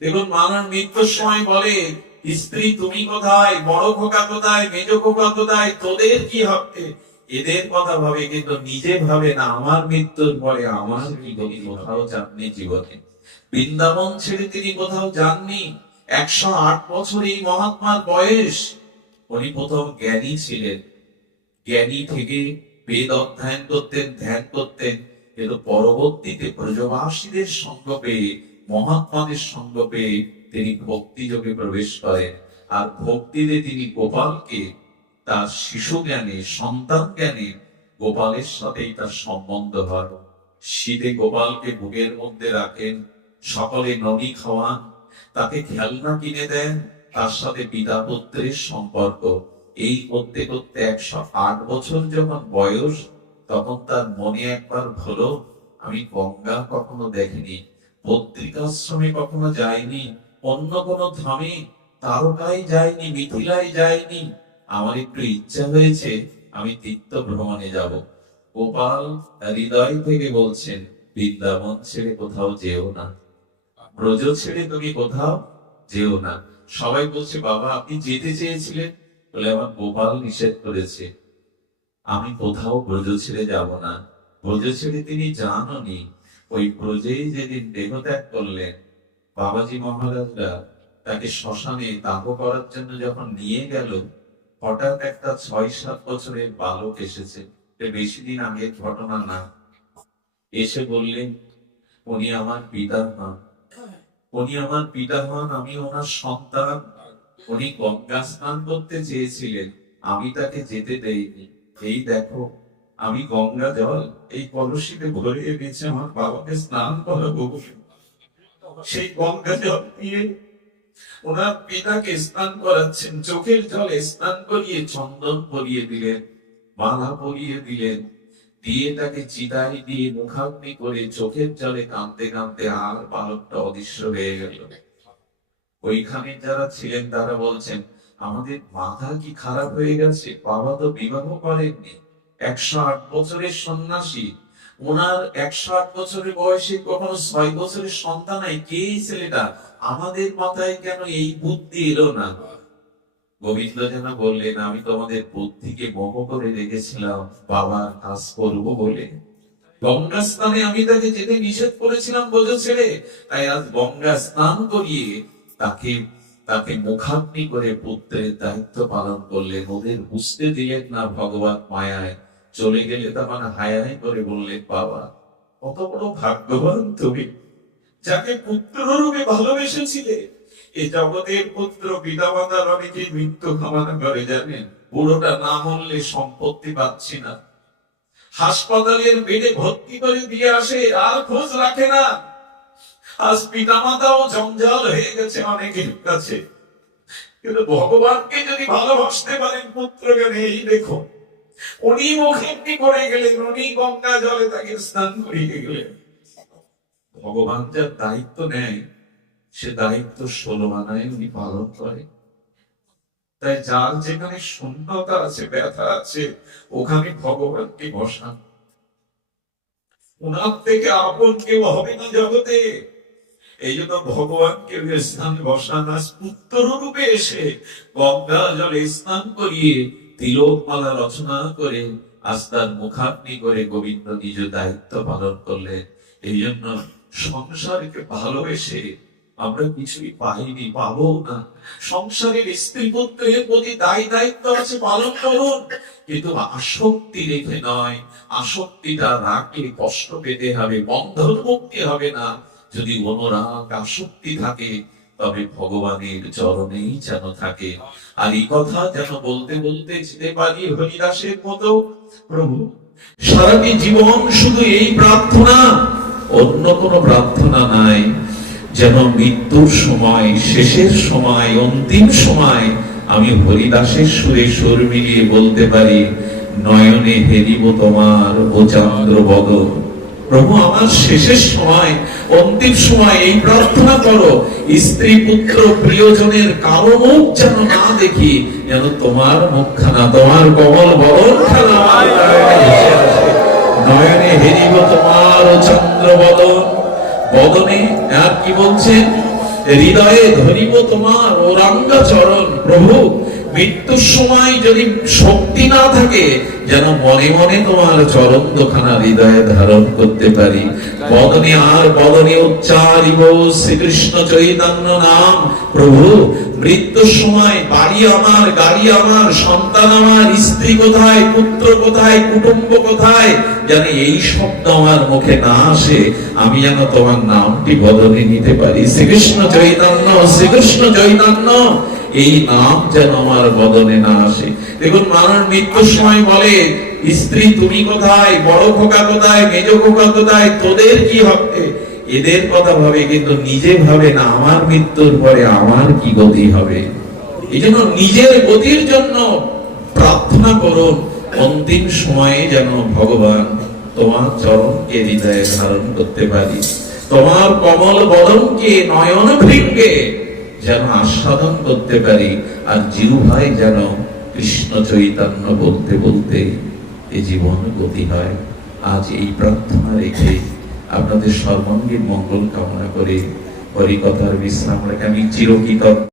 দেখুন মানুষ মৃত্যুর সময় বলে, স্ত্রী তুমি কোথায়, বড় খোকা কোথায়, মেজ খোকা কোথায়, তোদের কি হবে? এদের কথা ভাবে কিন্তু নিজে ভাবে না, আমার মৃত্যুর পরে আমার গতি কোথাও যাননি জীবনে। বৃন্দাবন ছেড়ে তিনি কোথাও যাননি। একশো আট বছর এই মহাত্মার বয়স। উনি প্রথম জ্ঞানী ছিলেন। জ্ঞানী থেকে বেদ অধ্যয়ন করতেন, ধ্যান করতেন। কিন্তু পরবর্তীতে ব্রজবাসীদের সঙ্গ পেয়ে মহাত্মাদের সঙ্গ পেয়ে তিনি ভক্তি যোগে প্রবেশ করেন। আর ভক্তিতে তিনি গোপালকে, তার শিশু জ্ঞানে সন্তান জ্ঞানে গোপালের সাথেই তার সম্বন্ধ হয়। শীতে গোপালকে বুকের মধ্যে রাখেন, সকলে ননি খাওয়ান, তাকে খেলনা কিনে দেন, তার সাথে পিতা পুত্রের সম্পর্ক। এই করতে করতে একশো আট বছর যখন বয়স, তখন তার মনে একবার হলো, আমি গঙ্গা কখনো দেখিনি। পত্রিকাশ্রমে কখনো যাইনি, অন্য কোনো ধামে তারকায় যায়নি মিথিলায় যায়নি আমার একটু ইচ্ছা হয়েছে, আমি তীর্থ ভ্রমণে যাব। গোপাল হৃদয় থেকে বলছেন, বৃন্দাবন ছেড়ে কোথাও যেও না। ব্রজ ছেড়ে তুমি কোথাও যেও না। সবাই বলছে, বাবা, আপনি যেতে চেয়েছিলেন? বলে আমার গোপাল নিষেধ করেছে, আমি কোথাও ব্রজ ছেড়ে যাব না। ব্রজ ছেড়ে তিনি জাননি ওই ব্রজেই যেদিন দেহত্যাগ করলেন, বাবাজি মহারাজরা তাকে শ্মশানে দাহ করার জন্য যখন নিয়ে গেল, হঠাৎ একটা ছয় সাত বছরের বালক এসেছে। বেশি দিন আগের ঘটনা না। এসে বললেন, উনি আমার পিতা হন। উনি আমার পিতা হন, আমি ওনার সন্তান। উনি গঙ্গা স্নান করতে চেয়েছিলেন। আমি তাকে যেতে দেইনি। এই দেখো আমি গঙ্গা জল এই কলসিতে ভরে এনেছি আমার বাবাকে স্নান করাবো। সেই গঙ্গা জল দিয়ে ওনার পিতাকে স্নান করাচ্ছেন, চোখের জলে স্নান করিয়ে, চন্দন পরিয়ে দিলেন, মালা পরিয়ে দিলেন। দিয়ে তাকে চিতাই দিয়ে মুখাগ্নি করে চোখের জলে কাঁদতে কাঁদতে আর বালকটা অদৃশ্য হয়ে গেল। ওইখানে যারা ছিলেন, তারা বলছেন, আমাদের মাথা কি খারাপ হয়ে গেছে? বাবা তো বিবাহ করেননি। একশো আট বছরের সন্ন্যাসী। ওনার একশো আট বছরের বয়সে কখনো ছয় বছরের সন্তান নাই। কে ছেলেটা? আমাদের মাথায় কেন এই বুদ্ধি এলো না? গোবিন্দ যেন বললেন, আমি তোমাদের বুদ্ধিকে মোহ করে রেখেছিলাম, বাবার কাজ করব বলে। গঙ্গা স্নানে আমি তাকে যেতে নিষেধ করেছিলাম বোঝো ছেড়ে তাই আজ গঙ্গা স্নান করিয়ে তাকে তাকে মুখাগ্নি করে পুত্রের দায়িত্ব পালন করলেন। ওদের বুঝতে দিলেন না ভগবান মায়ায় চলে গেলে তখন হায় হায় করে বললেন বাবা, কত বড় ভাগ্যবান তুমি। যাকে পুত্র রূপে ভালোবেসেছিলে এই জগতের পুত্র পিতামাতার অনেকে মৃত্যু কামনা করে জানেন, বুড়োটা না মরলে সম্পত্তি পাচ্ছি না। হাসপাতালের বেডে ভর্তি করে দিয়ে আসে, আর খোঁজ রাখে না। আজ পিতামাতাও জঞ্জাল হয়ে গেছে অনেকের কাছে। কিন্তু ভগবানকে যদি ভালোবাসতে পারেন পুত্র জ্ঞানে এই দেখো উনি করে গেলেন, উনি গঙ্গা জলে তাকে স্নান করিয়ে গেলেন। ভগবান যার দায়িত্ব নেয়, সে দায়িত্ব ষোলো আনায় উনি পালন করে। তাই যার যেখানে শূন্যতা আছে, ব্যথা আছে, ওখানে ভগবানকে বসান। ওনার থেকে আপন কেউ হবে না জগতে। এই জন্য ভগবানকে স্থানে বসান আজ পুত্র রূপে এসে গঙ্গা জলে স্নান করিয়ে তিলকমালা রচনা করে আস্তার মুখাগ্নি করে গোবিন্দ নিজ দায়িত্ব পালন করলেন। এই জন্য সংসারকে ভালোবেসে আমরা কিছুই পাইনি, পাবো না। সংসারের স্ত্রী পুত্রের প্রতি দায় দায়িত্ব আছে, পালন করুন। কিন্তু আসক্তি রেখে নয়, আসক্তিটা রাখলে কষ্ট পেতে হবে, বন্ধন মুক্তি হবে না। যদি অনুরাগ, আসক্তি থাকে তবে ভগবানের চরণেই যেন থাকে। আর এই কথা যেন বলতে বলতে যেতে পারি হরিদাসের মতো, প্রভু, সারাটি জীবন শুধু এই প্রার্থনা, অন্য কোনো প্রার্থনা নাই। যেন মৃত্যুর সময়, শেষের সময়, অন্তিম সময় আমি হরিদাসের সুরে সুর মিলিয়ে বলতে পারি, নয়নে হেরিব তোমার ও চন্দ্র বদন প্রভু, আমার শেষের সময় অন্তিম সময় এই প্রার্থনা করো, স্ত্রী পুত্র প্রিয়জনের কারও মুখ যেন না দেখি, যেন তোমার মুখখানা, তোমার কমল বদন নয়নে হেরিব তোমার চন্দ্র বদন। বদনে, আর কি বলছেন হৃদয়ে ধরিব তোমার ওরাঙ্গ চরণ প্রভু মৃত্যুর সময় যদি শক্তি না থাকে, যেন মনে মনে তোমার চরণ দোখানা হৃদয়ে ধারণ করতে পারি। বদনে আর বদনে উচ্চারিব শ্রীকৃষ্ণ চৈতন্য নাম। প্রভু, মৃত্যুর সময় বাড়ি আমার, গাড়ি আমার, সন্তান আমার, স্ত্রী কোথায়, পুত্র কোথায়, কুটুম্ব কোথায়, যেন এই শব্দ আমার মুখে না আসে, আমি যেন তোমার নামটি বদলে নিতে পারি। শ্রীকৃষ্ণ চৈতন্য শ্রীকৃষ্ণ চৈতন্য এই নাম যেন আমার বদনে না আসে। দেখুন মানুষ মৃত্যুর সময় বলে, স্ত্রী, তুমি কোথায়? বড় খোকা কোথায়? মেজ খোকা কোথায়? তোদের কি হবে? এদের কথা ভাবে, কিন্তু নিজে ভাবে না, আমার মৃত্যুর পরে আমার কি গতি হবে? এই জন্য নিজের গতির জন্য প্রার্থনা করুন, অন্তিম সময়ে যেন ভগবান তোমার চরণকে হৃদয়ে ধারণ করতে পারি। তোমার কমল বদনকে নয়ন ভৃঙ্গে যেন আস্বাদন করতে পারি, আর জিহ্বায় যেন কৃষ্ণ চৈতন্য বলতে বলতে এ জীবন গতি হয়। আজ এই প্রার্থনা রেখে আপনাদের সর্বাঙ্গীন মঙ্গল কামনা করে হরিকথার বিশ্রাম রেখে। আমি চিরকৃতজ্ঞ।